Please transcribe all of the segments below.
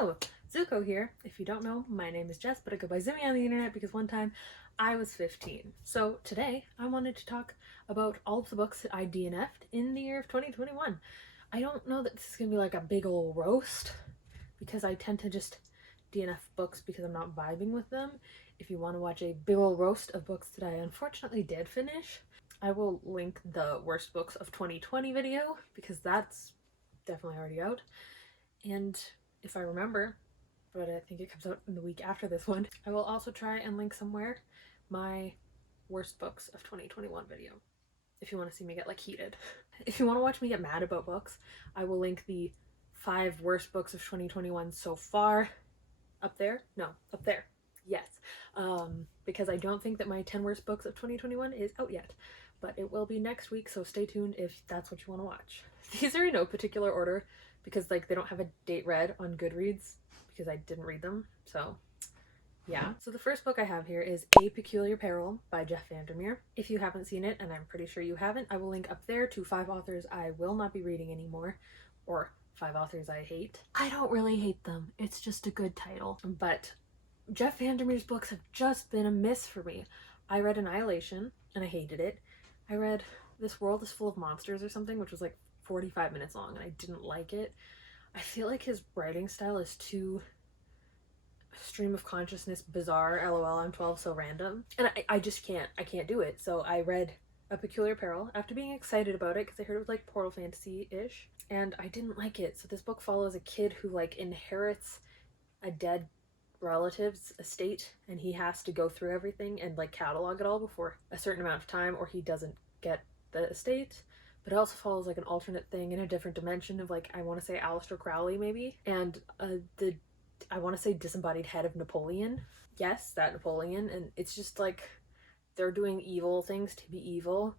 Hello, Zuko here. If you don't know, my name is Jess, but I go by Zimmy on the internet because one time I was 15. So today I wanted to talk about all of the books that I DNF'd in the year of 2021. I don't know that this is going to be like a big ol' roast because I tend to just DNF books because I'm not vibing with them. If you want to watch a big ol' roast of books that I unfortunately did finish, I will link the worst books of 2020 video because that's definitely already out. And if I remember, but I think it comes out in the week after this one, I will also try and link somewhere my worst books of 2021 video if you want to see me get like heated. If you want to watch me get mad about books, I will link the 5 worst books of 2021 so far up there. No, up there. Yes. Because I don't think that my 10 worst books of 2021 is out yet, but it will be next week, so stay tuned if that's what you want to watch. These are in no particular order because like they don't have a date read on Goodreads because I didn't read them, so yeah. So the first book I have here is A Peculiar Peril by Jeff Vandermeer. If you haven't seen it, and I'm pretty sure you haven't, I will link up there to 5 authors I will not be reading anymore, or 5 authors I hate. I don't really hate them, it's just a good title. But Jeff Vandermeer's books have just been a miss for me. I read Annihilation, and I hated it. I read This World is Full of Monsters or something, which was like 45 minutes long, and I didn't like it. I feel like his writing style is too stream of consciousness, bizarre, lol, I'm 12, so random. And I just can't do it. So I read A Peculiar Peril after being excited about it because I heard it was like portal fantasy-ish, and I didn't like it. So this book follows a kid who like inherits a dead relative's estate, and he has to go through everything and like catalog it all before a certain amount of time or he doesn't get the estate. But it also follows like an alternate thing in a different dimension of like, I want to say Aleister Crowley maybe, and I want to say disembodied head of Napoleon. Yes, that Napoleon. And it's just like they're doing evil things to be evil,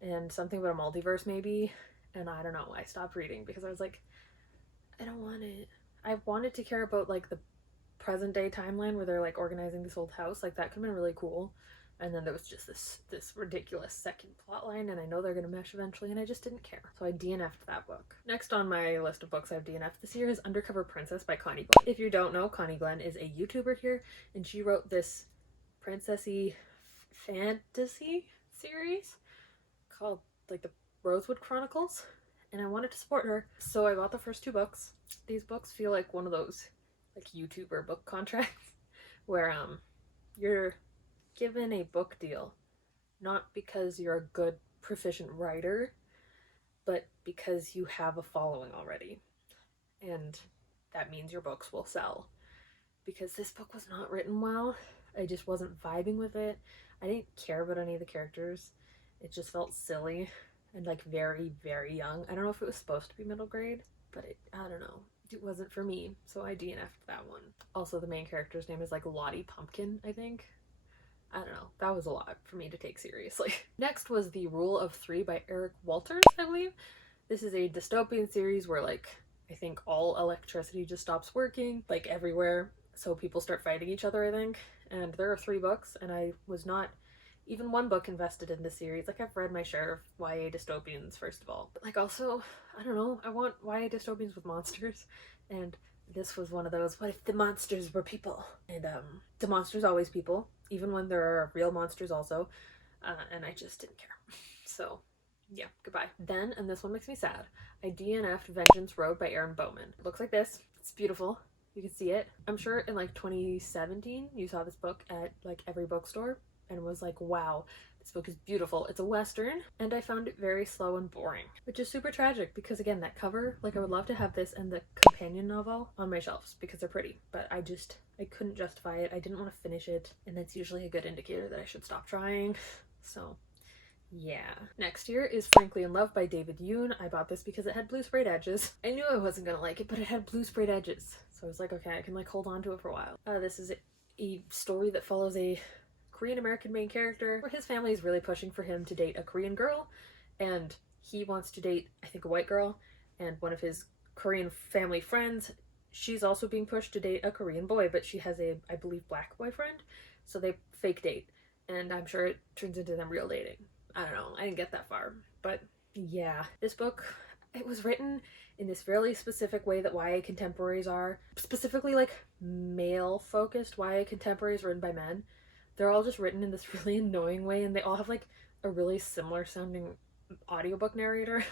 and something about a multiverse maybe. And I don't know, I stopped reading because I was like, I don't want it. I wanted to care about like the present day timeline where they're like organizing this old house. Like that could have been really cool. And then there was just this ridiculous second plot line, and I know they're going to mesh eventually, and I just didn't care. So I DNF'd that book. Next on my list of books I've DNF'd this year is Undercover Princess by Connie Glenn. If you don't know, Connie Glenn is a YouTuber here, and she wrote this princessy fantasy series called like the Rosewood Chronicles, and I wanted to support her, so I bought the first 2 books. These books feel like one of those like YouTuber book contracts where you're given a book deal not because you're a good proficient writer, but because you have a following already, and that means your books will sell. Because this book was not written well, I just wasn't vibing with it. I didn't care about any of the characters. It just felt silly and like very, very young. I don't know if it was supposed to be middle grade, but I don't know. It wasn't for me, so I DNF'd that one. Also, the main character's name is like Lottie Pumpkin, I think. I don't know, that was a lot for me to take seriously. Next was The Rule of 3 by Eric Walters, I believe. This is a dystopian series where like, I think all electricity just stops working, like everywhere, so people start fighting each other, I think. And there are 3 books, and I was not even 1 book invested in this series. Like, I've read my share of YA dystopians, first of all. But like also, I don't know, I want YA dystopians with monsters, and this was one of those, what if the monsters were people? And the monsters always people, even when there are real monsters also, and I just didn't care. So yeah, goodbye. Then, and this one makes me sad, I DNF'd Vengeance Road by Aaron Bowman. It looks like this. It's beautiful. You can see it. I'm sure in like 2017 you saw this book at like every bookstore and was like, wow, this book is beautiful. It's a Western, and I found it very slow and boring, which is super tragic because again, that cover, like I would love to have this and the companion novel on my shelves because they're pretty, but I couldn't justify it. I didn't want to finish it, and that's usually a good indicator that I should stop trying. So yeah. Next here is Frankly in Love by David Yoon. I bought this because it had blue sprayed edges. I knew I wasn't gonna like it, but it had blue sprayed edges, so I was like, okay, I can like hold on to it for a while. This is a story that follows a Korean American main character where his family is really pushing for him to date a Korean girl, and he wants to date, I think, a white girl, and one of his Korean family friends, she's also being pushed to date a Korean boy, but she has a, I believe, black boyfriend, so they fake date, and I'm sure it turns into them real dating. I don't know, I didn't get that far, but yeah, this book It was written in this really specific way that YA contemporaries are, specifically like male-focused YA contemporaries written by men. They're all just written in this really annoying way, and they all have like a really similar sounding audiobook narrator.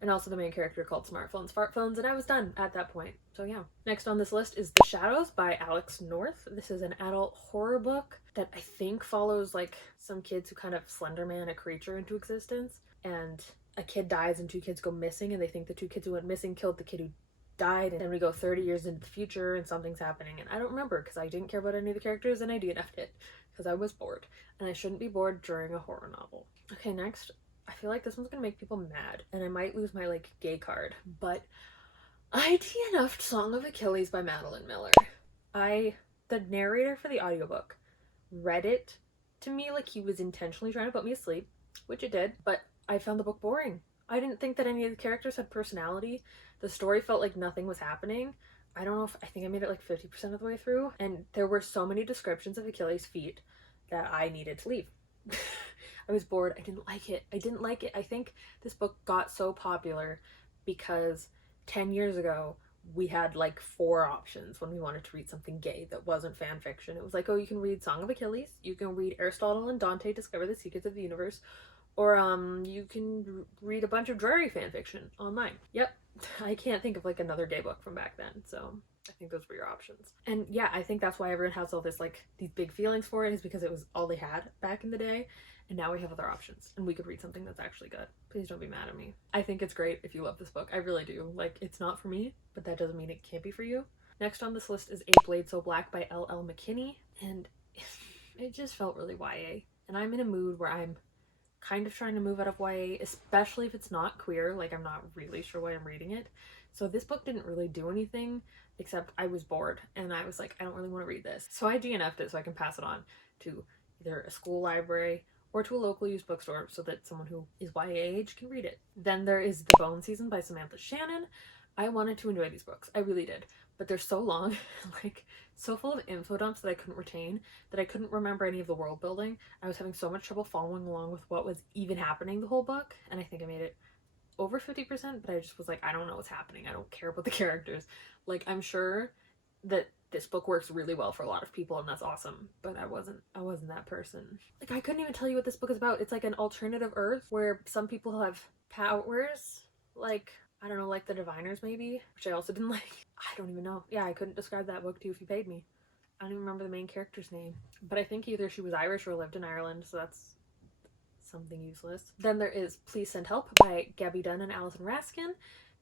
And also the main character called Smartphones, Fartphones, and I was done at that point. So yeah. Next on this list is The Shadows by Alex North. This is an adult horror book that I think follows like some kids who kind of Slenderman a creature into existence, and a kid dies and two kids go missing, and they think the two kids who went missing killed the kid who died, and then we go 30 years into the future and something's happening, and I don't remember because I didn't care about any of the characters and I DNF'd it because I was bored, and I shouldn't be bored during a horror novel. Okay, next. I feel like this one's gonna make people mad, and I might lose my like gay card, but I DNF'd Song of Achilles by Madeline Miller. The narrator for the audiobook, read it to me like he was intentionally trying to put me asleep, which it did, but I found the book boring. I didn't think that any of the characters had personality. The story felt like nothing was happening. I don't know if I think I made it like 50% of the way through, and there were so many descriptions of Achilles' feet that I needed to leave. I was bored. I didn't like it. I think this book got so popular because 10 years ago we had like 4 options when we wanted to read something gay that wasn't fan fiction. It was like, oh, you can read Song of Achilles, you can read Aristotle and Dante Discover the Secrets of the Universe, or you can read a bunch of dreary fan fiction online. Yep. I can't think of like another gay book from back then, so I think those were your options. And yeah, I think that's why everyone has all this like these big feelings for it, is because it was all they had back in the day, and now we have other options and we could read something that's actually good. Please don't be mad at me. I think it's great if you love this book. I really do. Like, it's not for me, but that doesn't mean it can't be for you. Next on this list is A Blade So Black by L.L. McKinney, and it just felt really YA, and I'm in a mood where I'm kind of trying to move out of YA, especially if it's not queer. Like, I'm not really sure why I'm reading it. So this book didn't really do anything except I was bored and I was like, I don't really want to read this. So I DNF'd it so I can pass it on to either a school library or to a local used bookstore so that someone who is YA age can read it. Then there is The Bone Season by Samantha Shannon. I wanted to enjoy these books. I really did. But they're so long, like so full of info dumps that I couldn't retain, that I couldn't remember any of the world building. I was having so much trouble following along with what was even happening the whole book, and I think I made it over 50%, but I just was like, I don't know what's happening. I don't care about the characters. Like, I'm sure that this book works really well for a lot of people and that's awesome, but I wasn't that person. Like, I couldn't even tell you what this book is about. It's like an alternative Earth where some people have powers, like, I don't know, like the Diviners maybe, which I also didn't like. I don't even know. Yeah, I couldn't describe that book to you if you paid me. I don't even remember the main character's name, but I think either she was Irish or lived in Ireland, so that's something useless. Then there is Please Send Help by Gabby Dunn and Alison Raskin.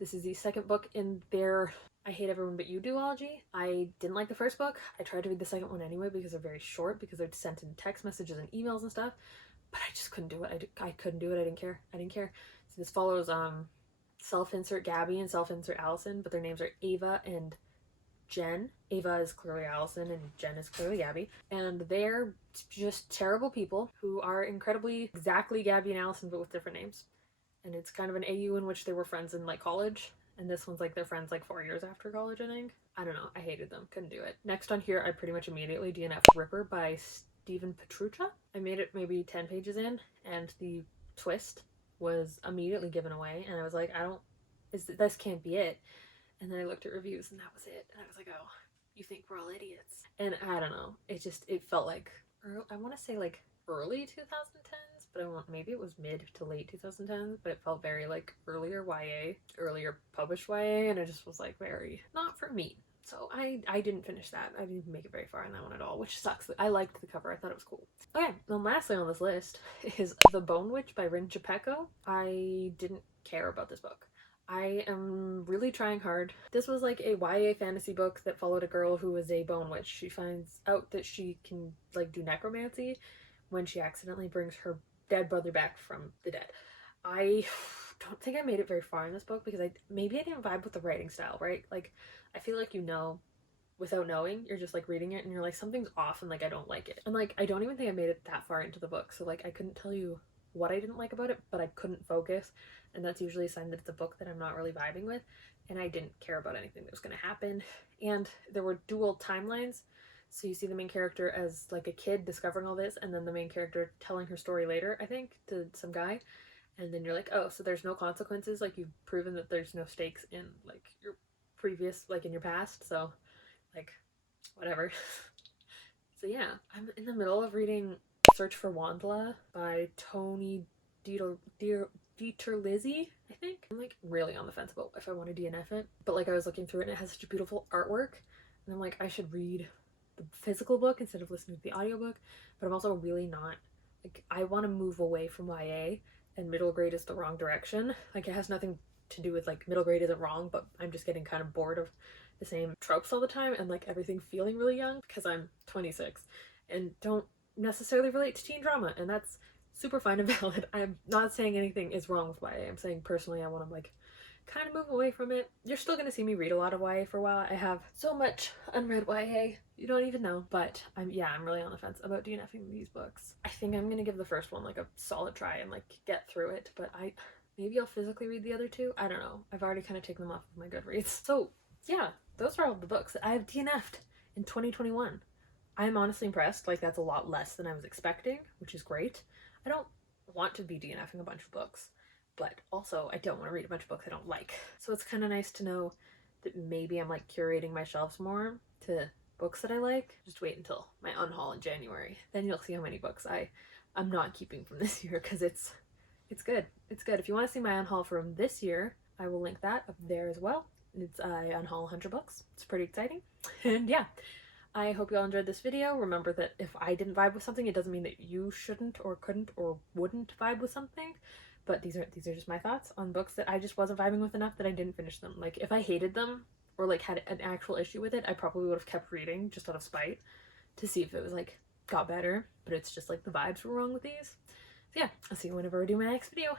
This is the second book in their I Hate Everyone But You duology. I didn't like the first book. I tried to read the second one anyway because they're very short, because they're sent in text messages and emails and stuff, but I just couldn't do it. I couldn't do it. I didn't care. So this follows self-insert Gabby and self-insert Allison, but their names are Ava and Jen. Ava is clearly Allison and Jen is clearly Gabby, and they're just terrible people who are incredibly exactly Gabby and Allison but with different names. And it's kind of an AU in which they were friends in like college, and this one's like they're friends like 4 years after college, I think. I don't know, I hated them, couldn't do it. Next on here, I pretty much immediately DNF'd Ripper by Stephen Petruccia. I made it maybe 10 pages in and the twist was immediately given away, and I was like, this can't be it. And then I looked at reviews and that was it. And I was like, oh, you think we're all idiots. And I don't know. It felt like, I want to say like early 2010s, but maybe it was mid to late 2010s, but it felt very like earlier YA, earlier published YA. And it just was like very not for me. So I didn't finish that. I didn't even make it very far in that one at all, which sucks. I liked the cover. I thought it was cool. Okay, then lastly on this list is The Bonewitch by Rin Chapeko. I didn't care about this book. I am really trying hard. This was like a YA fantasy book that followed a girl who was a bone witch. She finds out that she can like do necromancy when she accidentally brings her dead brother back from the dead. I don't think I made it very far in this book because maybe I didn't vibe with the writing style, right? Like, I feel like you know without knowing. You're just like reading it and you're like, something's off and like I don't like it. And like I don't even think I made it that far into the book, so like I couldn't tell you what I didn't like about it, but I couldn't focus, and that's usually a sign that it's a book that I'm not really vibing with, and I didn't care about anything that was going to happen. And there were dual timelines, so you see the main character as like a kid discovering all this, and then the main character telling her story later, I think, to some guy, and then you're like, oh, so there's no consequences, like you've proven that there's no stakes in like your previous, like in your past, so like whatever. So yeah, I'm in the middle of reading Search for Wanza by Tony Dieter-Lizzy, I think. I'm like really on the fence about if I want to DNF it, but like I was looking through it and it has such a beautiful artwork, and I'm like, I should read the physical book instead of listening to the audiobook. But I'm also really not, like, I want to move away from YA, and middle grade is the wrong direction. Like, it has nothing to do with like middle grade isn't wrong, but I'm just getting kind of bored of the same tropes all the time and like everything feeling really young because I'm 26 and don't necessarily relate to teen drama, and that's super fine and valid. I'm not saying anything is wrong with YA. I'm saying personally I want to like kind of move away from it. You're still gonna see me read a lot of YA for a while. I have so much unread YA, you don't even know. But I'm really on the fence about DNFing these books. I think I'm gonna give the first one like a solid try and like get through it, but maybe I'll physically read the other two. I don't know. I've already kind of taken them off of my Goodreads. So yeah, those are all the books that I have DNF'd in 2021. I'm honestly impressed. Like, that's a lot less than I was expecting, which is great. I don't want to be DNFing a bunch of books, but also I don't want to read a bunch of books I don't like. So it's kind of nice to know that maybe I'm like curating my shelves more to books that I like. Just wait until my unhaul in January. Then you'll see how many books I'm not keeping from this year, because it's good. It's good. If you want to see my unhaul from this year, I will link that up there as well. It's I unhaul 100 books. It's pretty exciting. And yeah, I hope you all enjoyed this video. Remember that if I didn't vibe with something, it doesn't mean that you shouldn't or couldn't or wouldn't vibe with something. But these are just my thoughts on books that I just wasn't vibing with enough that I didn't finish them. Like, if I hated them or like had an actual issue with it, I probably would have kept reading just out of spite to see if it was like got better. But it's just like the vibes were wrong with these. So yeah, I'll see you whenever I do my next video.